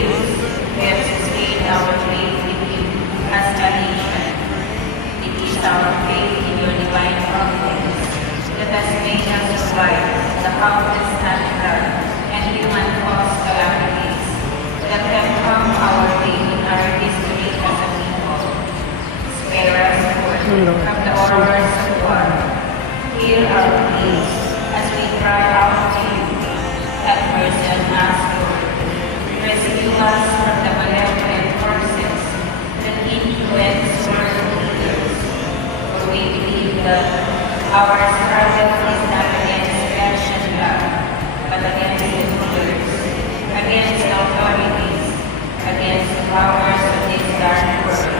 years, we have sustained our faith in you as a nation. It is our faith in your divine providence that has made us survive the countless natural and human caused calamities that have come our way in our history as a people. Spare us, Lord, from the horrors of war. Hear our pleas as we cry out to you. Have mercy on us, Lord. Rescue us from the malevolent forces that influence world leaders. For we believe that our struggle is not against flesh and blood, but against the rulers, against the authorities, against the powers of this dark world,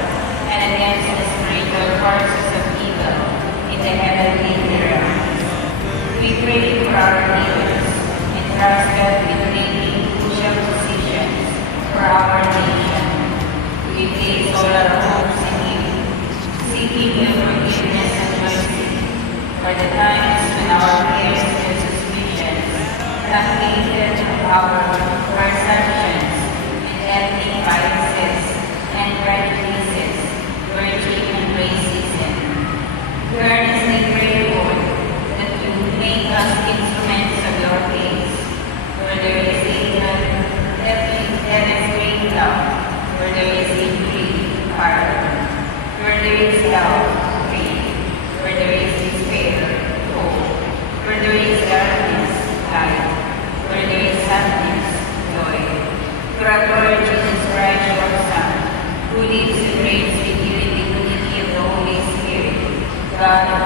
and against the spiritual forces of evil in the heavenly realms. We pray for our leaders, entrusted with taking crucial positions for our nation. We place all our hopes in you, seeking your forgiveness and mercy for the times when our fears and suspicions have hated our perceptions and ethnic biases and prejudices, virtue and racism. We earnestly pray, Lord, that you make us instruments of your grace, where there is hatred, there is great love, where there is intrigue, pardon, where there is doubt, faith, where there is despair, hope, where there is darkness, light, where there is sadness, joy. Through our Lord Jesus Christ, your Son, who lives and reigns with you in the unity of the Holy Spirit, God